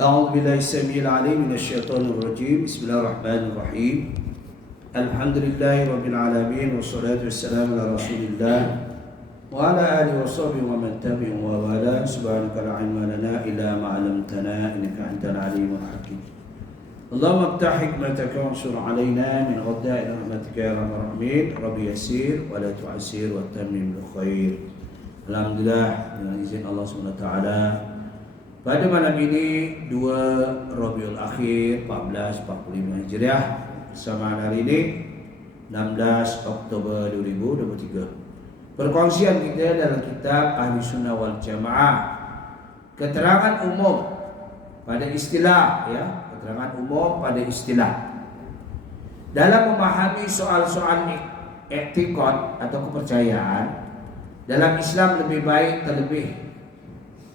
أعوذ بالله السميع العليم من الشيطان الرجيم. بسم الله الرحمن الرحيم. الحمد لله رب العالمين والصلاة والسلام على رسول الله وعلى آله وصحبه ومن تبعهم ووالاه. سبحانك لا علم لنا إلا ما علمتنا إنك أنت العليم الحكيم. اللهم افتح حكمتك وانشر علينا من غداء رحمتك يا أرحم الراحمين. ربي يسير ولا تعسر وتمم بالخير. Alhamdulillah, dengan izin Allah SWT, pada malam ini 2 Rabiul Akhir 1445 Hijriah, bersamaan hari ini 16 Oktober 2023. Perkongsian kita dalam kitab Ahli Sunnah wal Jamaah, keterangan umum pada istilah, keterangan umum pada istilah dalam memahami soal-soal i'tiqad atau kepercayaan dalam Islam. Lebih baik terlebih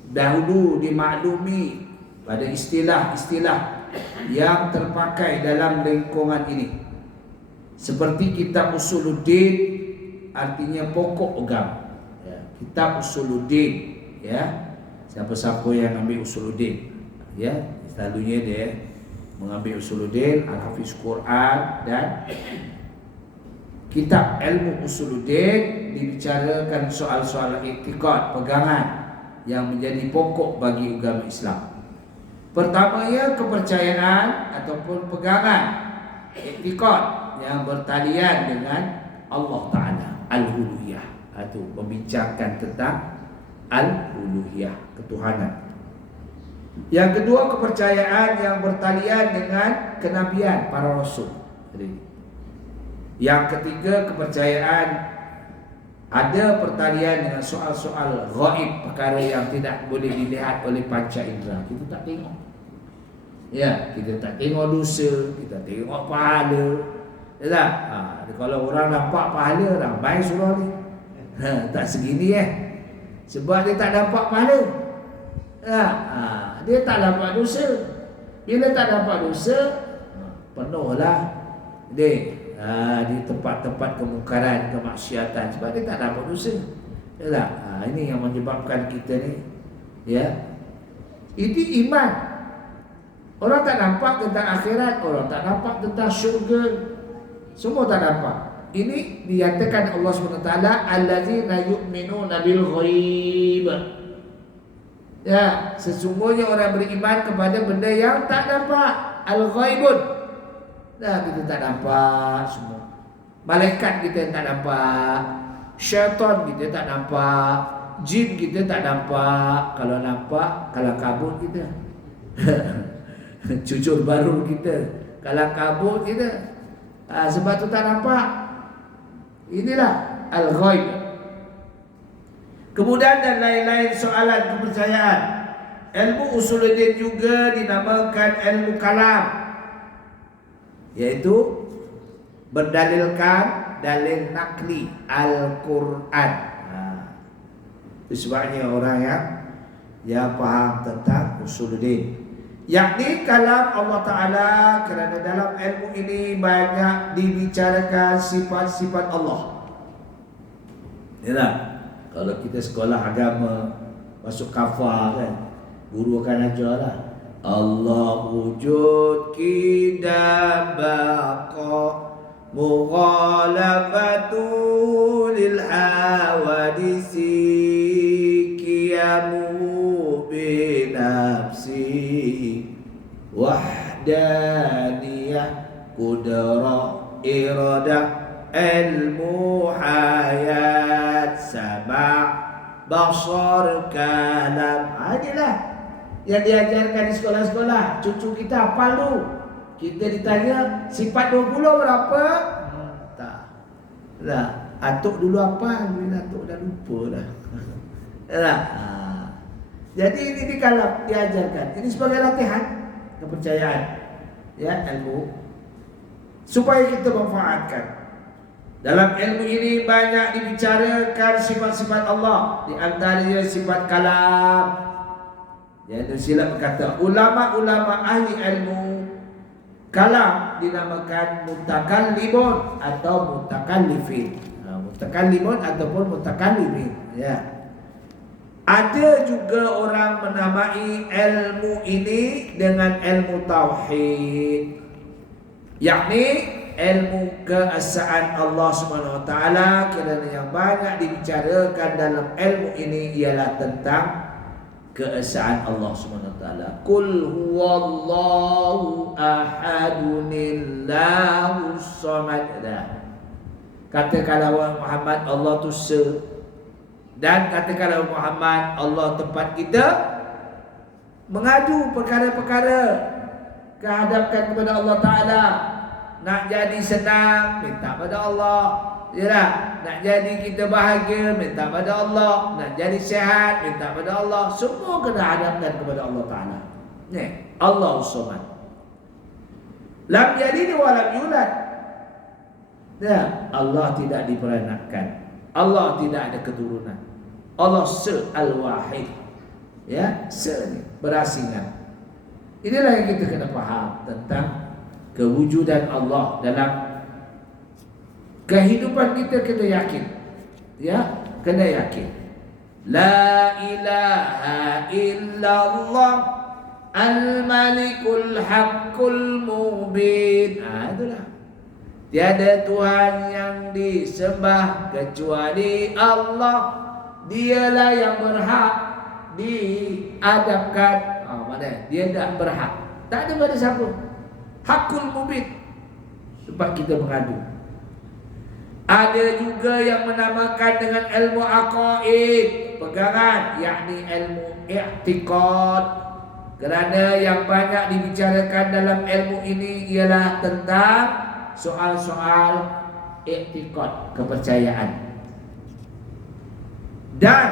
dahulu dimaklumi pada istilah-istilah yang terpakai dalam lingkungan ini, seperti kitab Usuluddin, artinya pokok agama. Kitab Usuluddin, siapa-siapa yang ambil Usuluddin, selalunya dia mengambil Usuluddin, Al-Hafiz Quran dan kitab ilmu Usuluddin. Dibicarakan soal-soal i'tiqad, pegangan yang menjadi pokok bagi agama Islam. Pertamanya kepercayaan ataupun pegangan i'tiqad yang bertalian dengan Allah Ta'ala, Al-Uluhiyah, atau membincangkan tentang Al-Uluhiyah, ketuhanan. Yang kedua, kepercayaan yang bertalian dengan kenabian para rasul. Yang ketiga, kepercayaan ada pertalian dengan soal-soal ghaib, perkara yang tidak boleh dilihat oleh panca indera. Kita tak tengok. Kita tak tengok dosa, kita tengok pahala. Kalau orang nampak pahala, ramai surah ni. Tak segini sebab dia tak nampak pahala. Dia tak nampak dosa. Bila tak nampak dosa, penuhlah dia di tempat-tempat kemungkaran, kemaksiatan, sebab dia tak dapat dosa. Ini yang menyebabkan kita ni, ini iman. Orang tak nampak tentang akhirat, orang tak nampak tentang syurga, semua tak nampak. Ini dinyatakan Allah SWT, allazina yu'minuna bil ghaib. Sesungguhnya orang beriman kepada benda yang tak nampak, al-ghaibun. Kita tak nampak semua. Malaikat kita tak nampak, syaitan kita tak nampak, jin kita tak nampak. Kalau nampak, kalang kabut kita. Cucur baru kita, kalang kabut kita. Sebab tu tak nampak. Inilah al-ghaib. Kemudian dan lain-lain soalan kepercayaan. Ilmu Usuluddin juga dinamakan ilmu kalam, yaitu berdalilkan dalil nakli Al-Quran. Itu sebabnya orang yang faham tentang Usuluddin, yakni kalam Allah Ta'ala, kerana dalam ilmu ini banyak dibicarakan sifat-sifat Allah. Kalau kita sekolah agama, masuk kafah kan, guru akan ajarlah Allah wujud kidam baqa mughalafatu lil hawadisi qiyamu binafsi wahdaniyah qudrah iradah ilmu hayat sama' basar kalam. Inilah yang diajarkan di sekolah-sekolah. Cucu kita hafal tu. Kita ditanya sifat 20 berapa? Tak. Atuk dulu hafal, bila atuk dah lupa dah. Jadi ini kalau diajarkan, ini sebagai latihan kepercayaan, ilmu, supaya kita memanfaatkan. Dalam ilmu ini banyak dibicarakan sifat-sifat Allah, di antaranya sifat kalam. Yang silap berkata, ulama-ulama ahli ilmu kalam dinamakan mutakallimun atau mutakallifin. Mutakallimun ataupun mutakallifin. Ada juga orang menamai ilmu ini dengan ilmu tauhid, yakni ilmu keesaan Allah Subhanahu wa taala, kerana yang banyak dibicarakan dalam ilmu ini ialah tentang keesaan Allah Subhanahu wa taala. Qul huwallahu ahadunillahus samad. Katakanlah wahai Muhammad, Allah tu se. Dan katakanlah wahai Muhammad, Allah tempat kita mengadu perkara-perkara, kehadapkan kepada Allah Ta'ala. Nak jadi senang, minta pada Allah. Yalah, nak jadi kita bahagia, minta pada Allah. Nak jadi sihat, minta pada Allah. Semua kena hadapkan kepada Allah Ta'ala. Ni, Allahus Samad. Lam yalid wa lam yulad. Ya, Allah tidak diperanakkan. Allah tidak ada keturunan. Allah se-al-wahid. Ya, se ni berasingan. Inilah yang kita kena faham tentang kewujudan Allah dalam kehidupan kita. Kena yakin. Ya, kena yakin. La ilaha illallah al-malikul haqqul mubin. Itulah. Tiada Tuhan yang disembah kecuali Allah. Dialah yang berhak diadapkan. Mana? Dia tak berhak. Tak ada pada siapa. Hakul mubin. Sebab kita mengadu. Ada juga yang menamakan dengan ilmu aqaid, pegangan, yakni ilmu i'tiqad. Kerana yang banyak dibicarakan dalam ilmu ini ialah tentang soal-soal i'tiqad, kepercayaan. Dan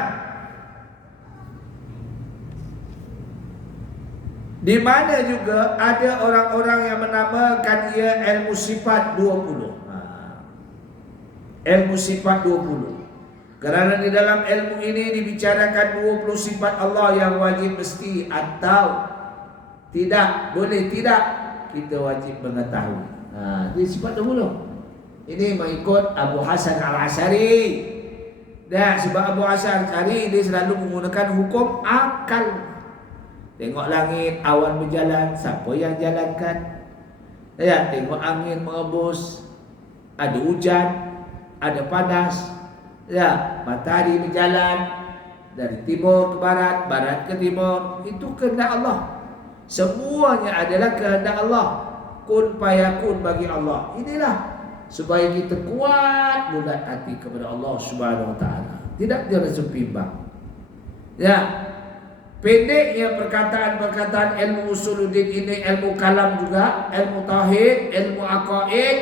di mana juga ada orang-orang yang menamakan ia ilmu sifat 20. Ilmu sifat 20. Kerana di dalam ilmu ini dibicarakan 20 sifat Allah yang wajib mesti atau tidak, boleh tidak kita wajib mengetahui. Dia sifat 20. Ini mengikut Abu Hasan Al-Asy'ari. Dan sebab Abu Hasan Al-Asy'ari dia selalu menggunakan hukum akal. Tengok langit, awan berjalan, siapa yang jalankan? Ya, tengok angin mengembus, ada hujan, ada panas. Ya, matahari berjalan dari timur ke barat, barat ke timur. Itu kehendak Allah. Semuanya adalah kehendak Allah. Kun fayakun bagi Allah. Inilah supaya kita kuat bulat hati kepada Allah Subhanahu wa taala. Tidak terasa bimbang. Ya. Pendeknya perkataan-perkataan ilmu usuluddin ini, ilmu kalam juga, ilmu tauhid, ilmu aqaid,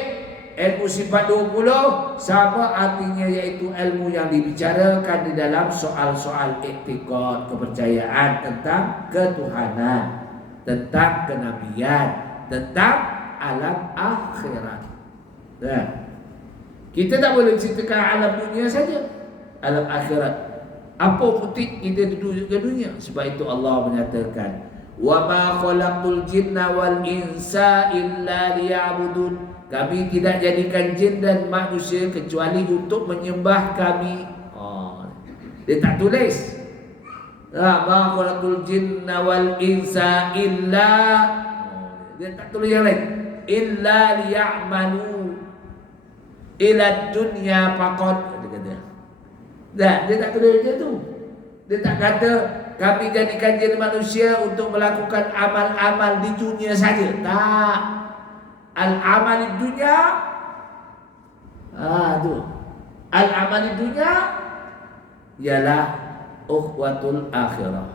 ilmu sifat 20 sama artinya, iaitu ilmu yang dibicarakan di dalam soal-soal i'tiqad, kepercayaan tentang ketuhanan, tentang kenabian, tentang alam akhirat. Nah, kita tak boleh ceritakan alam dunia saja, alam akhirat. Apa putih kita duduk ke dunia? Sebab itu Allah menyatakan, wa ma khalaqul jinna wal insa illa liya'budun. Kami tidak jadikan jin dan manusia kecuali untuk menyembah kami. Dia tak tulis. Ma khalaqul jinna wal insa illa. Dia tak tulis yang lain. Illa liya'malu ila dunya faqat. Dia kata. Dia tak tulis macam tu. Dia tak kata kami jadikan jin manusia untuk melakukan amal-amal di dunia saja. Tak. Al-amal di dunia. Tu. Al-amal di dunia ialah ukhwatul akhirah.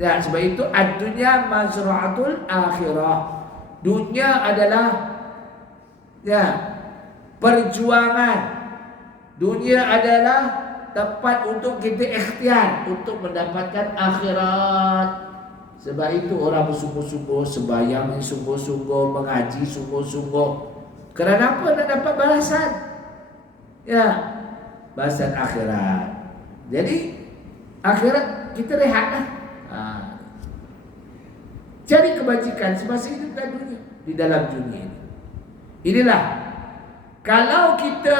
Ya, sebab itu ad-dunya mazra'atul akhirah. Dunia adalah perjuangan. Dunia adalah tempat untuk kita ikhtiar untuk mendapatkan akhirat. Sebab itu orang bersungguh-sungguh, sembahyang sungguh-sungguh, mengaji sungguh-sungguh. Kerana apa? Nak dapat balasan. Balasan akhirat. Jadi akhirat kita rehatlah. Cari kebajikan semasa hidup kat dunia, di dalam dunia ini. Inilah kalau kita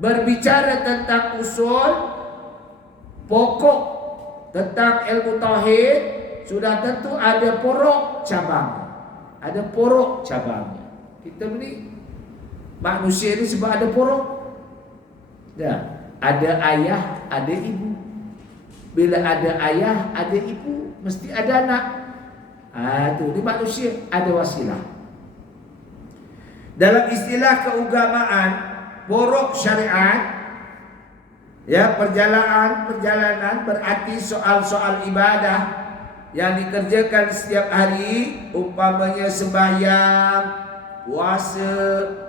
berbicara tentang usul pokok tentang ilmu tauhid sudah tentu ada porok cabang. Ada porok cabangnya. Kita ni manusia ni sebab ada porok. Ya, ada ayah, ada ibu. Bila ada ayah, ada ibu, mesti ada anak. Tu ni manusia ada wasilah. Dalam istilah keagamaan, porok syariat, ya, perjalanan berarti soal-soal ibadah yang dikerjakan setiap hari, umpamanya sembahyang, puasa,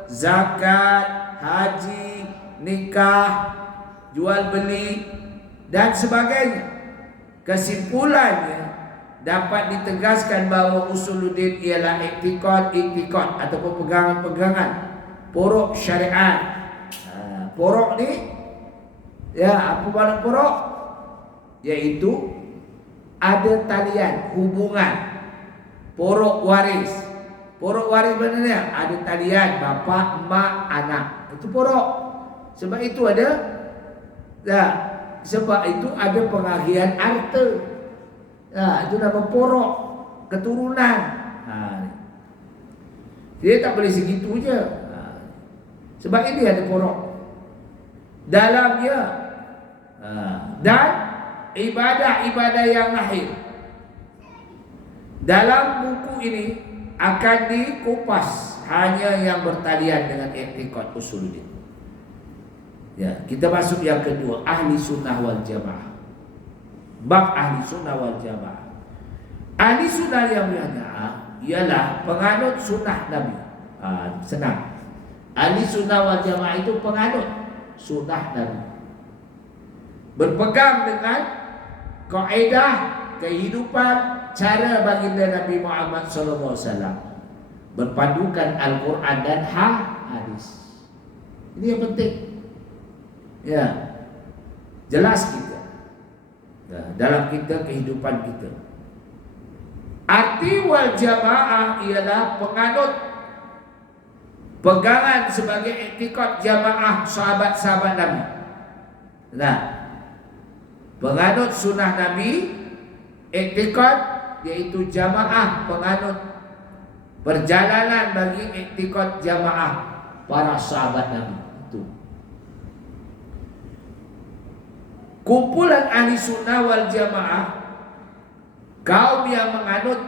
zakat, haji, nikah, jual beli dan sebagainya. Kesimpulannya dapat ditegaskan bahawa usuluddin ialah iktikad ataupun pegangan-pegangan porok syariat. Porok ni, ya, apa makna porok? Iaitu ada talian hubungan porok waris. Porok waris maknanya ada talian bapa, mak, anak. Itu porok. Sebab itu ada, ya, sebab itu ada pengagihan harta. Ya, itu nama porok keturunan. Dia tak boleh segitu je. Sebab ini ada porok dalamnya. Dan ibadah-ibadah yang lahir dalam buku ini akan dikupas hanya yang bertalian dengan i'tiqad usuluddin. Ya, kita masuk yang kedua, ahli sunnah wal jamaah. Bab ahli sunnah wal jamaah. Ahli sunnah yang jamaah ialah penganut sunnah Nabi. Senang. Ahli sunnah wal jamaah itu penganut sunnah Nabi, berpegang dengan kaedah kehidupan cara baginda Nabi Muhammad sallallahu alaihi wasallam, berpandukan Al-Quran dan hadis. Ini yang penting. Ya, jelas kita, ya, dalam kita kehidupan kita. Arti wal jamaah ialah penganut pegangan sebagai i'tiqad jamaah sahabat-sahabat Nabi. Nah, penganut sunnah Nabi, i'tiqad iaitu jamaah penganut perjalanan bagi i'tiqad jamaah para sahabat Nabi. Itu kumpulan ahli sunnah wal jamaah, kaum yang menganut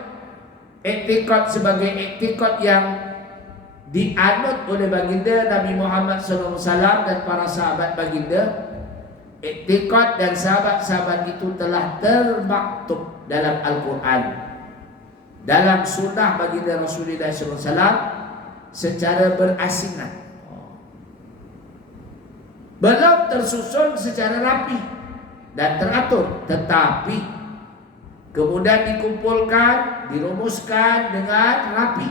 i'tiqad sebagai i'tiqad yang dianut oleh baginda Nabi Muhammad SAW dan para sahabat baginda. I'tiqad dan sahabat-sahabat itu telah termaktub dalam Al-Quran, dalam sunnah baginda Rasulullah SAW secara berasingan, belum tersusun secara rapi dan teratur, tetapi kemudian dikumpulkan, dirumuskan dengan rapi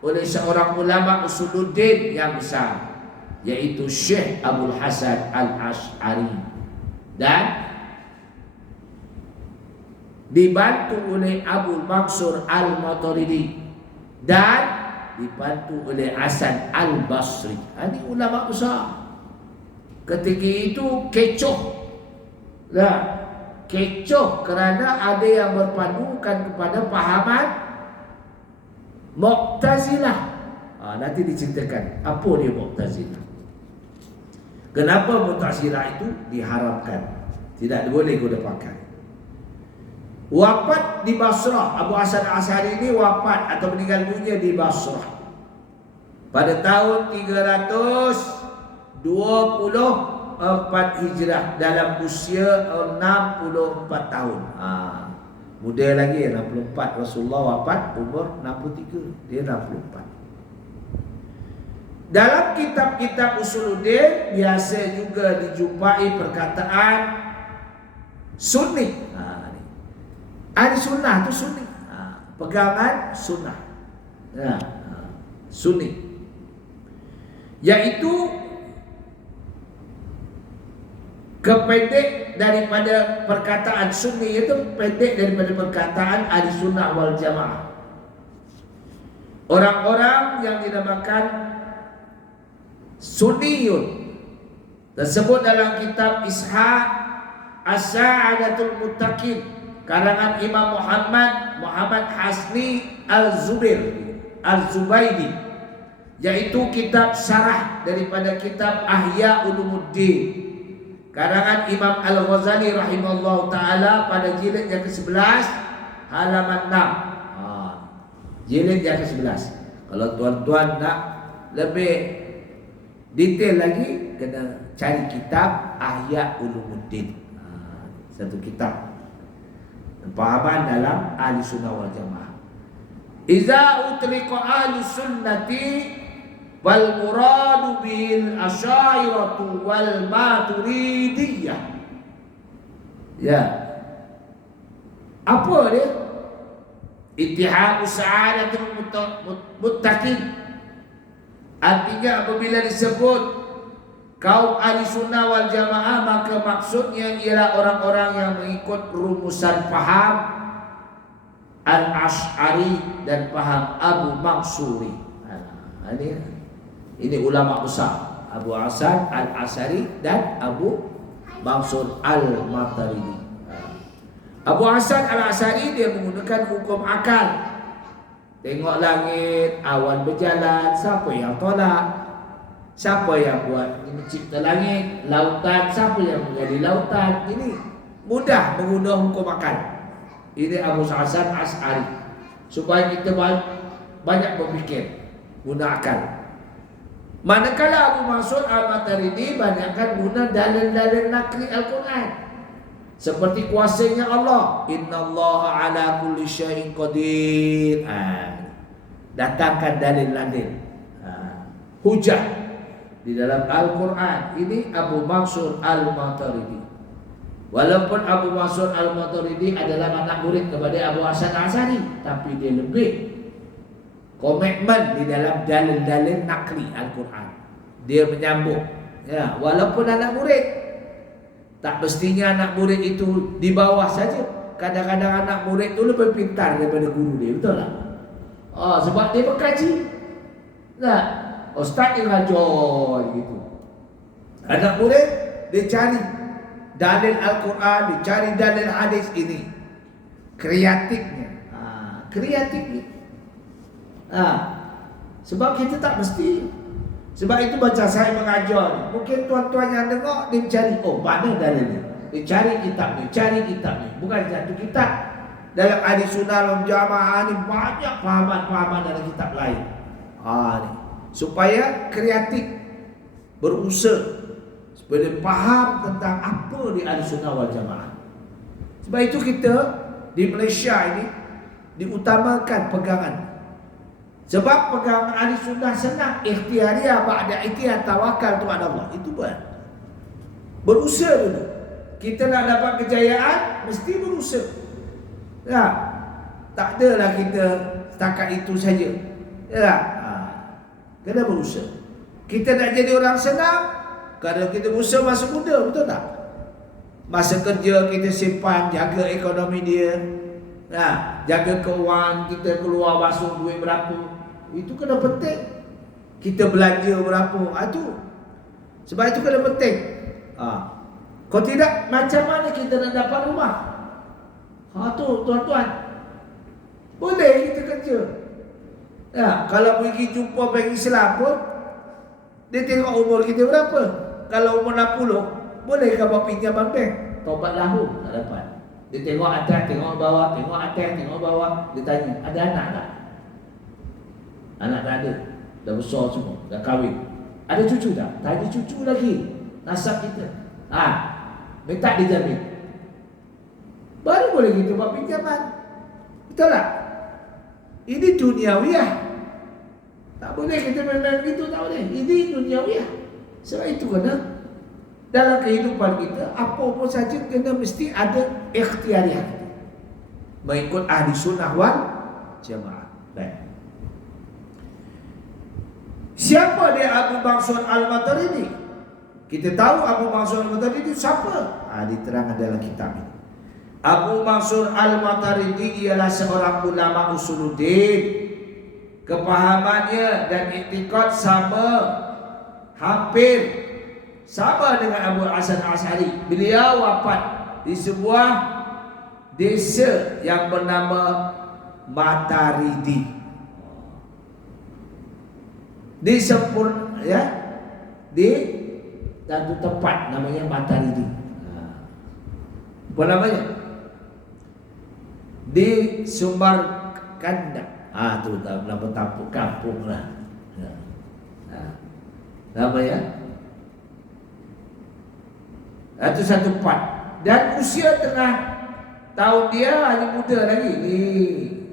oleh seorang ulama usuluddin yang besar, yaitu Syekh Abdul Hasan Al-Asy'ari, dan dibantu oleh Abdul Mansur Al-Maturidi dan dibantu oleh Hasan Al-Basri. Ini ulama besar. Ketika itu kecoh, kecoh kerana ada yang berpandukan kepada pahaman Mu'tazilah. Nanti diceritakan apa dia Mu'tazilah. Kenapa Mu'tazilah itu diharamkan, tidak boleh guna pakai. Wafat di Basrah. Abu Hasan Al-Asy'ari ini wafat atau meninggal dunia di Basrah pada tahun 324 Hijrah dalam usia 64 tahun. Muda lagi, 64. Rasulullah wafat umur 63, dia 64. Dalam kitab-kitab usuluddin biasa juga dijumpai perkataan sunni. Ahli sunnah itu sunni, pegangan sunnah, sunni, yaitu kependek daripada perkataan sunni, itu pendek daripada perkataan ahli sunnah wal jamaah. Orang-orang yang dinamakan sunniyun tersebut dalam kitab Ishaq As-Sa'adatul Muttaqin, karangan Imam Muhammad Hasni Al-Zubaidi, yaitu kitab syarah daripada kitab Ahya Ulumuddin, karangan Imam Al-Ghazali rahimahullah ta'ala, pada jilid yang ke-11 halaman 6. Jilid yang ke-11. Kalau tuan-tuan nak lebih detail lagi, kena cari kitab Ahya Ulumuddin. Satu kitab pemahaman dalam ahli sunnah wal jamaah. Iza utliqa ahli sunnati wal muradu bil asyairatu wal maturidiyah. Ya. Apa dia? Ittihadu sa'adatul muttaqin. Artinya apabila disebut kaum ahli sunnah wal jamaah, maka maksudnya ialah orang-orang yang mengikut rumusan faham Al-Ash'ari dan faham Abu Mansuri. Ini ulama besar, Abu Hasan Al-Ash'ari dan Abu Mansur Al-Maturidi. Abu Hasan Al-Ash'ari dia menggunakan hukum akal. Tengok langit, awan berjalan, siapa yang tolak? Siapa yang buat mencipta langit, lautan, siapa yang menjadi lautan? Ini mudah menggunakan hukum akal. Ini Abu Hasan Al-Ash'ari. Supaya kita banyak berfikir, guna akal. Manakala Abu Mansur Al-Maturidi banyakkan guna dalil-dalil nakli Al-Quran. Seperti kuasanya Allah, Innallaha ala kulli syai'in qadir. Datangkan dalil-dalil hujah di dalam Al-Quran. Ini Abu Mansur Al-Maturidi. Walaupun Abu Mansur Al-Maturidi adalah anak murid kepada Abu Hasan Al-Ash'ari, tapi dia lebih komitmen di dalam dalil-dalil nakli Al-Quran. Dia menyambung. Ya, walaupun anak murid, tak mestinya anak murid itu di bawah saja. Kadang-kadang anak murid itu lebih pintar daripada guru dia, betul tak? Sebab dia berkaji. Nah, ustaz yang ajar gitu. Anak murid dia cari dalil Al-Quran, dia cari dalil hadis. Ini kreatifnya. Kreatif. Sebab kita tak mesti. Sebab itu baca saya mengajar, mungkin tuan-tuan yang dengar, dia cari, mana dalilnya. Dia cari kitab ni, bukan satu kitab. Dalam ahli sunnah wal jamaah ni banyak fahaman-fahaman dalam kitab lain. Ni supaya kreatif, berusaha supaya faham tentang apa di ahli sunnah wal jamaah. Sebab itu kita di Malaysia ini diutamakan pegangan. Sebab pegangan ahli sunnah senang, ikhtiariyah ba'da ikhtiar, tawakal tu ada Allah. Itu berusaha dulu. Kita nak dapat kejayaan mesti berusaha. Ya, tak adalah kita setakat itu saja. Ya, kena berusaha. Kita nak jadi orang senang, kalau kita berusaha masa muda, betul tak? Masa kerja kita simpan, jaga ekonomi dia. Nah, jaga keuangan kita, keluar masuk duit berapa. Itu kena penting. Kita belanja berapa. Itu. Sebab itu kena penting. Kalau tidak, macam mana kita nak dapat rumah? Tu tuan-tuan. Boleh kita kerja. Ya, kalau pergi jumpa bank Islam pun, dia tengok umur kita berapa. Kalau umur 60, boleh ke buat pinjaman bank? Taubat lahu, tak dapat. Dia tengok atas, tengok bawah, tengok atas, tengok bawah. Dia tanya, ada anak tak? Anak tak ada. Dah besar semua, dah kahwin. Ada cucu tak? Tak ada cucu lagi. Nasab kita. Minta dijamin. Baru boleh kita buat pinjaman. Betul tak? Ini duniawiyah. Tak boleh kita main-main gitu, tak boleh. Ini duniawiyah. Sebab itu kena dalam kehidupan kita, apa pun saja kena mesti ada ikhtiariyah. Mengikut ahli sunnah wal jamaah. Baik. Siapa dia Abu Mansur Al-Maturidi? Kita tahu Abu Mansur Al-Maturidi itu siapa? Diterangkan dalam kitab ini. Abu Mansur Al-Maturidi ialah seorang ulama usuluddin. Kepahamannya dan iktikad hampir sama dengan Abu Hasan Al-Ash'ari. Beliau wafat di sebuah desa yang bernama Mataridi. Di satu tempat namanya Mataridi. Apa namanya? Di Sumarkanda. Tu nama kampung lah. Namanya. Itu satu tempat. Dan usia tengah tahun dia hanya muda lagi ni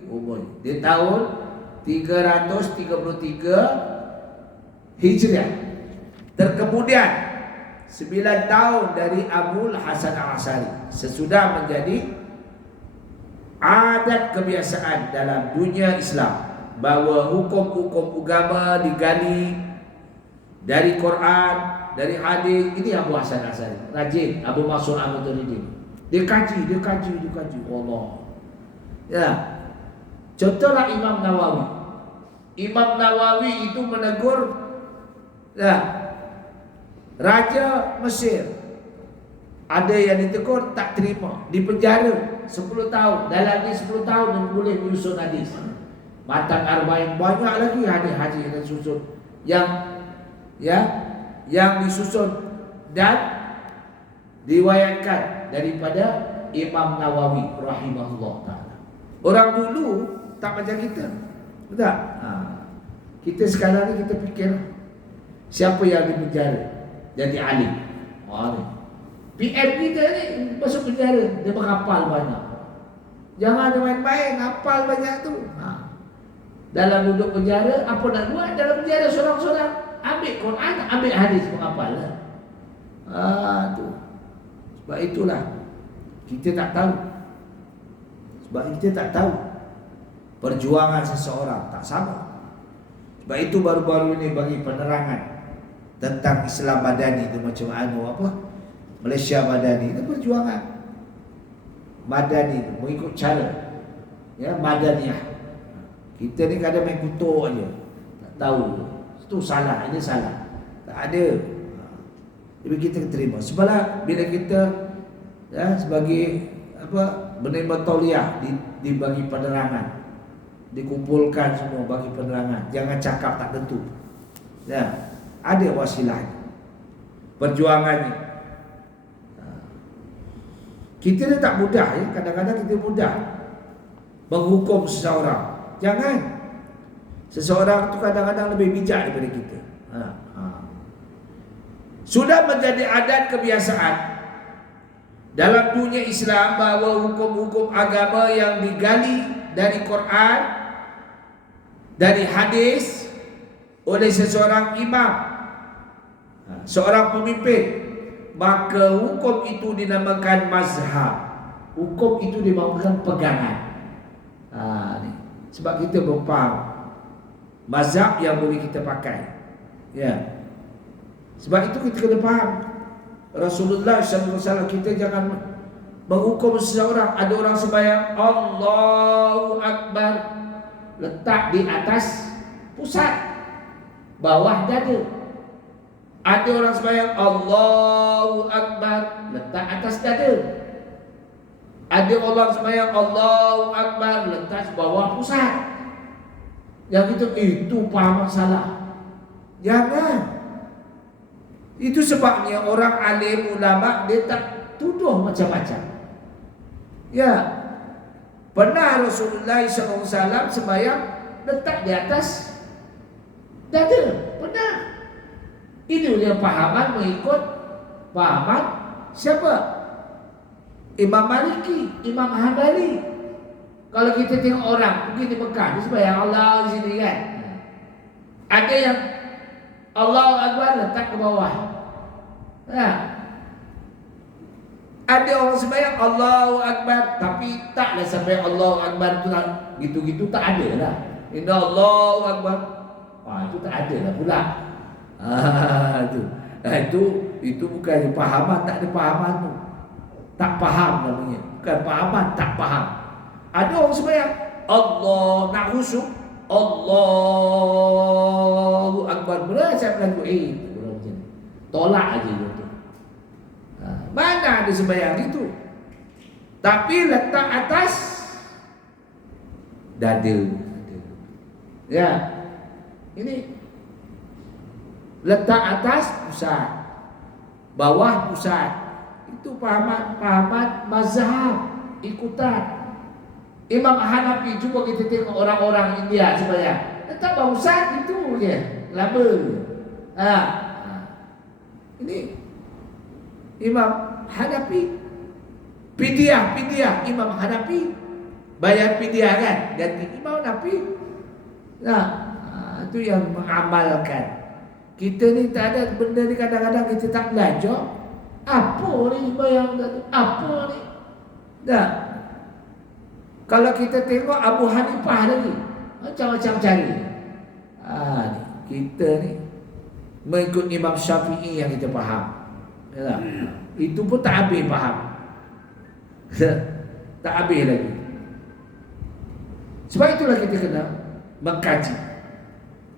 umur. Dia tahun 333 Hijriah. Terkemudian 9 tahun dari Abul Hasan Al-Asy'ari sesudah menjadi adat kebiasaan dalam dunia Islam bahawa hukum-hukum agama digali dari Quran, dari hadis. Ini Abu Hasan Al-Asy'ari, rajin Abu Mansur Al-Maturidin. Dia kaji. Allah. Ya. Contohlah Imam Nawawi. Imam Nawawi itu menegur Raja Mesir. Ada yang ditegur tak terima, dipenjara 10 tahun. Dalam ni 10 tahun dan boleh menyusun hadis. Matan Arba'in, banyak lagi hadis-hadis yang disusun yang disusun dan riwayatkan daripada Imam Nawawi rahimahullah taala. Orang dulu tak macam kita. Betul? Kita sekarang ni kita fikir siapa yang dipenjara jadi alim. PM kita ni masuk penjara, dia menghafal banyak. Jangan main-main, hafal banyak tu. Dalam duduk penjara, apa nak buat? Dalam penjara sorang-sorang ambil Quran, ambil hadis, menghafal lah. Tu. Sebab itulah kita tak tahu. Sebab kita tak tahu perjuangan seseorang tak sama. Sebab itu baru-baru ini bagi penerangan tentang Islam Madani itu macam Malaysia Madani itu perjuangan Madani itu mengikut cara Madaniyah. Kita ni kadang main kutuk aja, tak tahu itu salah, ini salah, tak ada. Jadi kita terima. Sebablah bila kita sebagai menerima tauliah dibagi penerangan, dikumpulkan semua bagi penerangan, jangan cakap tak tentu. Ada wasilah perjuangannya. Kita ni tak mudah kadang-kadang kita mudah menghukum seseorang. Jangan. Seseorang tu kadang-kadang lebih bijak daripada kita. Sudah menjadi adat kebiasaan dalam dunia Islam bahawa hukum-hukum agama yang digali dari Quran, dari hadis oleh seseorang imam, seorang pemimpin, maka hukum itu dinamakan mazhab. Hukum itu dinamakan pegangan. Sebab kita belum faham mazhab yang boleh kita pakai. Sebab itu kita kena faham Rasulullah SAW. Kita jangan menghukum seseorang. Ada orang sembahyang Allahu Akbar, letak di atas pusat, bawah dada. Ada orang sembahyang Allahu Akbar, letak atas dada. Ada orang sembahyang Allahu Akbar, letak bawah pusat. Yang itu faham salah. Jangan. Itu sebabnya orang alim ulama dia tak tuduh macam-macam. Pernah Rasulullah SAW sembahyang letak di atas dada. Pernah. Ini dia pahaman mengikut pahaman siapa? Imam Maliki, Imam Hambali. Kalau kita tengok orang pergi di Mekah, dia sembahyang Allah di sini kan. Ada yang Allahu Akbar letak ke bawah. Ada orang sembahyang Allahu Akbar tapi taklah sampai Allahu Akbar tu gitu-gitu, tak ada lah. Inna Allahu Akbar. Itu tak ada lah pula. Itu bukan pahaman, tak ada pahaman tu. Tak faham namanya. Bukan pahaman, tak faham. Ada orang sembahyang Allah nak khusyuk, Allahu Akbar. Saya bilang tolak aja tu. Mana ada sembahyang itu? Tapi letak atas dada. Ya. Ini letak atas pusat, bawah pusat. Itu pahaman mazhab ikutan. Imam Hanafi, cuba kita tengok orang-orang India sebenarnya. Letak bawah pusat itu je, lama. Ini Imam Hanafi. Pidyah Imam Hanafi. Bayar pidyah kan, ganti Imam Hanafi. Itu yang mengamalkan. Kita ni tak ada benda ni, kadang-kadang kita tak belajar. Apa ni bayang tu? Apa ni? Dah. Kalau kita tengok Abu Hanifah lagi, macam-macam cari. Kita ni mengikut Imam Syafi'i yang kita faham. Ya, itu pun tak habis faham. Tak habis lagi. Sebab itulah kita kena mengkaji.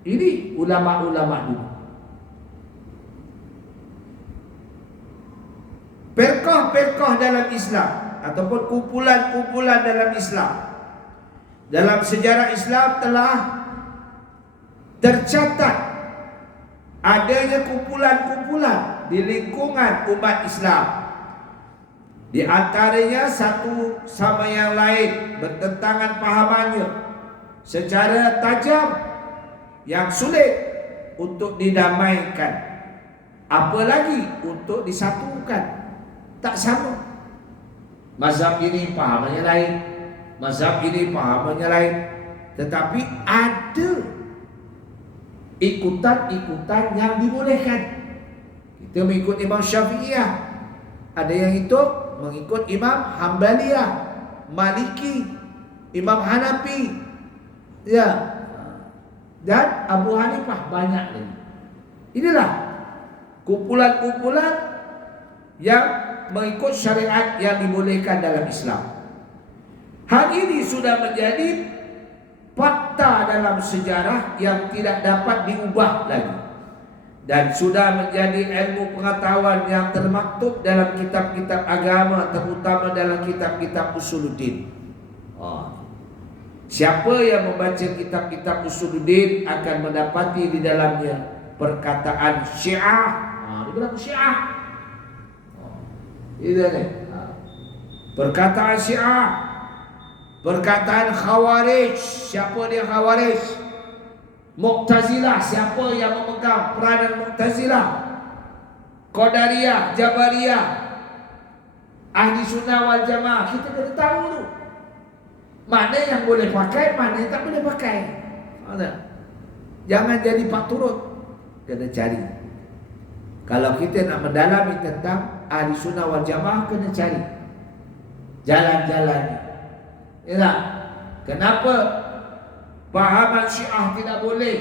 Ini ulama-ulama dulu. Perkah-perkah dalam Islam ataupun kumpulan-kumpulan dalam Islam, dalam sejarah Islam telah tercatat adanya kumpulan-kumpulan di lingkungan umat Islam. Di antaranya satu sama yang lain bertentangan pahamannya secara tajam, yang sulit untuk didamaikan, apalagi untuk disatukan. Tak sama. Mazhab ini pahamannya lain, mazhab ini pahamannya lain, tetapi ada ikutan-ikutan yang dibolehkan. Kita mengikut Imam Syafi'iyah, ada yang itu mengikut Imam Hambaliyah, Maliki, Imam Hanafi, ya, dan Abu Hanifah, banyak lagi. Inilah kumpulan-kumpulan yang mengikut syariat yang dibolehkan dalam Islam. Hal ini sudah menjadi fakta dalam sejarah yang tidak dapat diubah lagi, dan sudah menjadi ilmu pengetahuan yang termaktub dalam kitab-kitab agama, terutama dalam kitab-kitab usuluddin. Siapa yang membaca kitab-kitab usuluddin akan mendapati di dalamnya perkataan Syiah. Dia berlaku Syiah. Itu ni. Perkataan Syiah, perkataan Khawarij. Siapa dia Khawarij? Mu'tazilah, siapa yang memegang peranan Mu'tazilah? Qadariyah, Jabariyah, Ahli Sunnah wal Jamaah. Kita kena tahu tu mana yang boleh pakai, mana yang tak boleh pakai. Jangan jadi pak turut. Kena cari. Kalau kita nak mendalami tentang Ahli Sunnah wal Jamaah, kena cari jalan-jalan. Ya, kenapa pahaman Syiah tidak boleh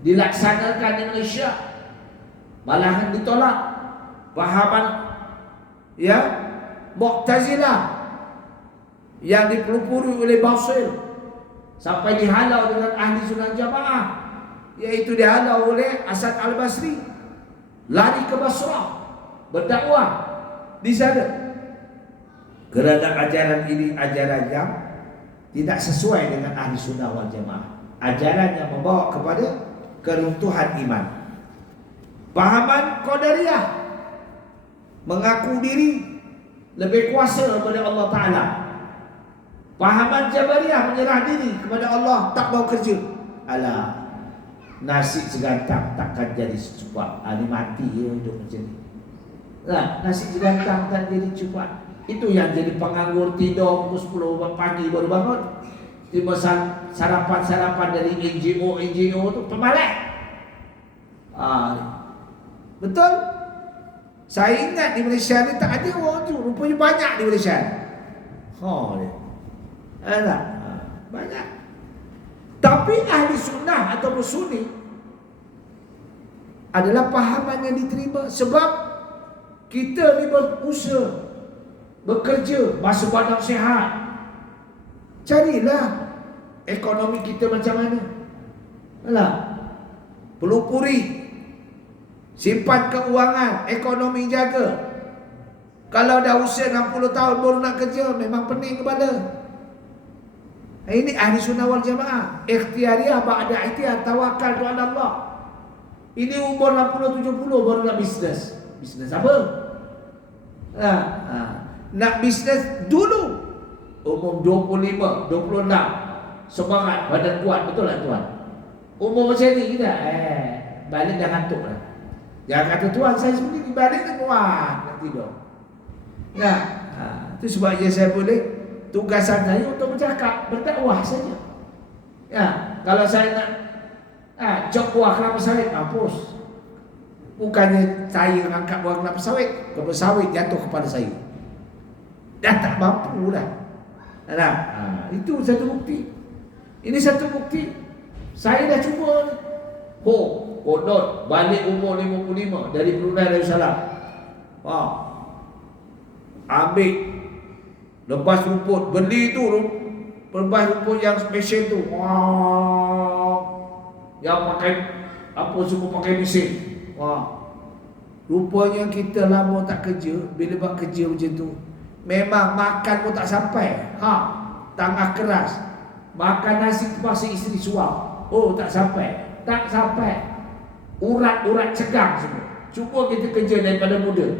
dilaksanakan di Malaysia, malahan ditolak? Pahaman Mu'tazilah yang dipelupuri oleh Basil sampai dihalau dengan Ahli Sunnah Jamaah, iaitu dihalau oleh Asad Al-Basri, lari ke Basrah berdakwah di sana. Kerana ajaran ini ajaran yang tidak sesuai dengan Ahli Sunnah wal Jamaah, ajaran yang membawa kepada keruntuhan iman. Pahaman Qadariyah mengaku diri lebih kuasa daripada Allah Ta'ala. Pahaman Jabariyah menyerah diri kepada Allah, tak mau kerja. Alah, nasi segantang takkan jadi secupak. Ini mati ya hidup macam ni. Nasi segantang tak jadi cepat. Itu yang jadi penganggur, tidur pukul 10 pagi baru bangun. Cuma sarapan-sarapan dari NGO tu pemalas. Betul? Saya ingat di Malaysia ni tak ada orang tu. Rupanya banyak di Malaysia. Banyak. Tapi Ahli Sunnah atau Sunni adalah pahaman yang diterima. Sebab kita ni berusaha, bekerja, masa badan sihat. Carilah ekonomi kita macam mana. Pelupuri, simpan keuangan, ekonomi jaga. Kalau dah usia 60 tahun baru nak kerja, memang pening kepala. Ini ahli sunnah wal jamaah. Ikhtiariyah ba'da ikhtiar, tawakal ala Allah. Ini umur 60-70 baru nak bisnes. Bisnes apa? Nak bisnes dulu. Umur 25, 26. Semangat, badan kuat, betul tak tuan? Umur macam ni kita, balik dah ngantuk lah. Jangan kata tuan saya sendiri balik dah kuat, nak tidur. Itu sebabnya saya boleh, tugasan saya untuk bercakap, berdakwah saja. Kalau saya nak cok buah kelapa sawit, hapus. Bukannya saya angkat buah kelapa sawit jatuh kepada saya. Dah tak mampu dah. Itu satu bukti. Ini satu bukti. Saya dah cuba. Kodot balik umur 55 dari Brunei Darussalam. Ambil lepas rumput, beli tu lepas rumput yang special tu. Yang pakai apa semua pakai mesin. Rupanya kita lama tak kerja, bila buat kerja macam tu, memang makan pun tak sampai. Tangan keras. Makan nasi terpaksa isteri suap. Tak sampai. Tak sampai. Urat-urat cegang semua. Cuba kita kerja daripada muda.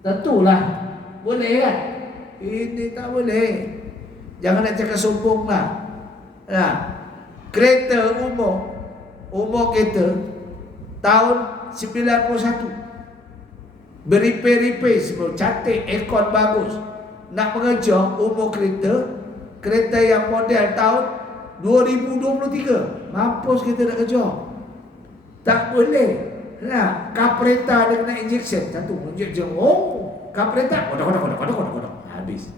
Tentulah boleh kan? Ini tak boleh. Jangan nak cakap sombong lah. Kereta umur kereta tahun 91. Berrepair semua, cantik, aircon bagus. Nak mengejar umur kereta yang model tahun 2023. Mampus kita nak kejar. Tak boleh. Kapreta dia kena injection. Satu injection. Kapreta kodok. Habis.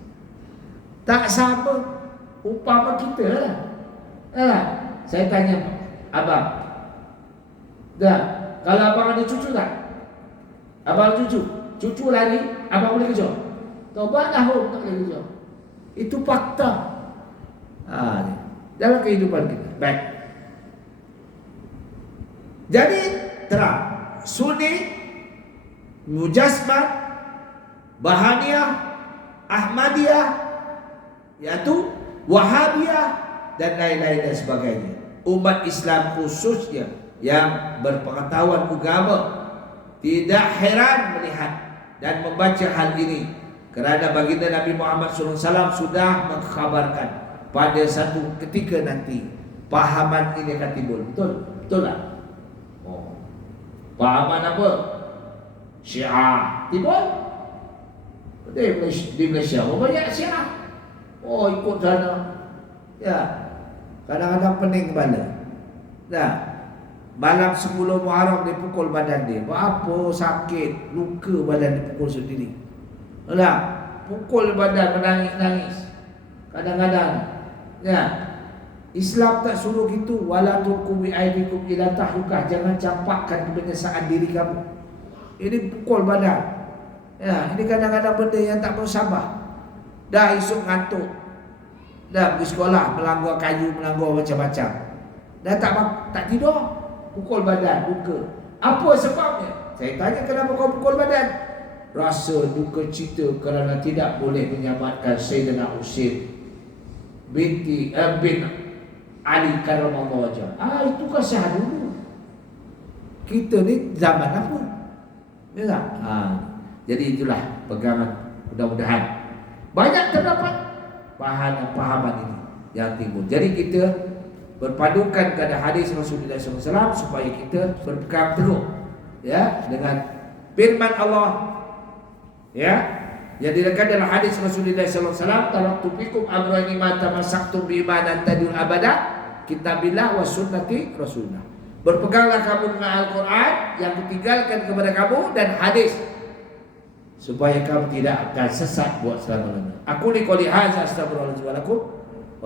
Tak sama. Upama kita lah. Saya tanya abang. Kalau abang ada cucu tak? Abang cucu lari, abang boleh kejar. Tobat lah tak boleh kejar. Itu fakta. Dalam kehidupan kita. Baik. Jadi terang, Sunni, Mujasmat, Bahaniyah, Ahmadiyah, iaitu Wahabiyah dan lain-lain dan sebagainya. Umat Islam khususnya yang berpengetahuan agama tidak heran melihat dan membaca hal ini, kerana baginda Nabi Muhammad SAW sudah mengkhabarkan pada satu ketika nanti pahaman ini akan timbul. Betul tak? Pahaman apa? Syiah timbul. Di Malaysia banyak Syiah. Ikut sana. Kadang-kadang pening kepala. Malam 10 Muharram dia pukul badan dia. Apa sakit, luka badan dia pukul sendiri. Pukul badan, menangis-nangis. Kadang-kadang Islam tak suruh gitu. Wala tulqu bi aydikum ila tahlukah. Jangan campakkan kebinasaan diri kamu. Ini pukul badan. Ini kadang-kadang benda yang tak bersabar. Dah esok ngantuk. Dah pergi sekolah, melanggar kayu, melanggar macam-macam. Dah tak tidur. Pukul badan, luka. Apa sebabnya? Saya tanya kenapa kau pukul badan? Rasa duka cita kerana tidak boleh menyelamatkan Sayyidina Husain bin Ali karramallahu wajhah. Itu kasih dulu. Kita ni zaman apa? Jadi itulah pegangan. Mudah-mudahan banyak terdapat pahaman ini yang timbul. Jadi kita berpadukan kepada hadis Rasulullah SAW supaya kita berpegang teguh dengan firman Allah yang dikatakan dalam hadis Rasulullah SAW, taraktu fikum amrayni ma tamassaktum bi imanan tadul abada, kitabillah wa sunnati Rasulullah. Berpeganglah kamu dengan Al-Quran yang kutinggalkan kepada kamu dan hadis, supaya kamu tidak akan sesat buat selama-lamanya. Aku li qouli hadza astaghfirullahaladzim wa lakum